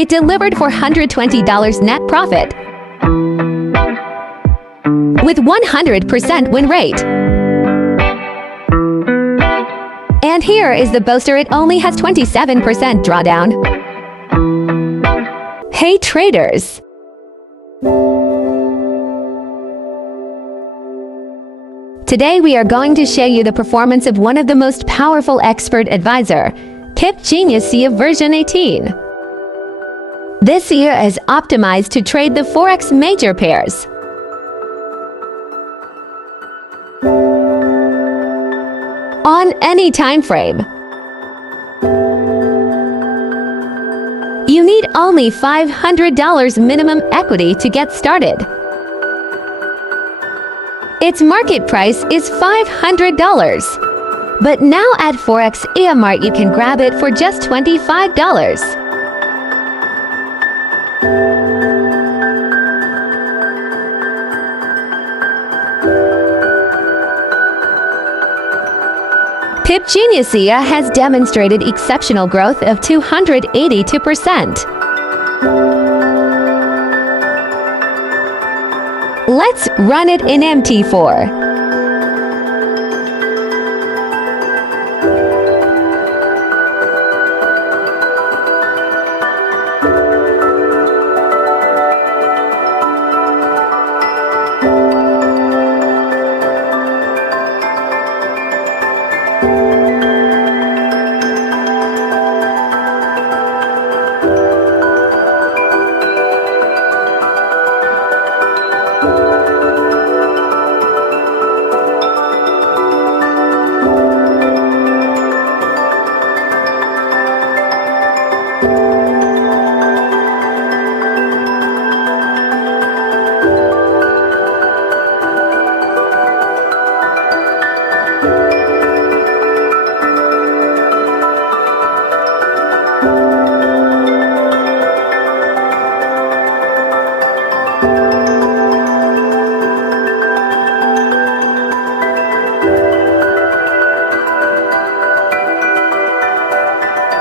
It delivered $420 net profit with 100% win rate. And here is the boaster. It only has 27% drawdown. Hey traders! Today we are going to show you the performance of one of the most powerful expert advisor, PipGenius EA version 18. This year is optimized to trade the Forex major pairs. On any time frame. You need only $500 minimum equity to get started. Its market price is $500. But now at Forex EA Mart you can grab it for just $25. PipGenius EA has demonstrated exceptional growth of 282%. Let's run it in MT4.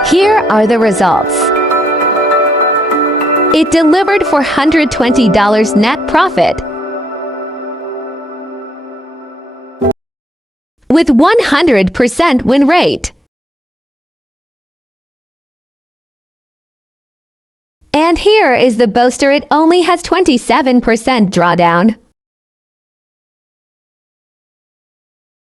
Here are the results. It delivered $420 net profit with 100% win rate. And here is the boaster. It only has 27% drawdown.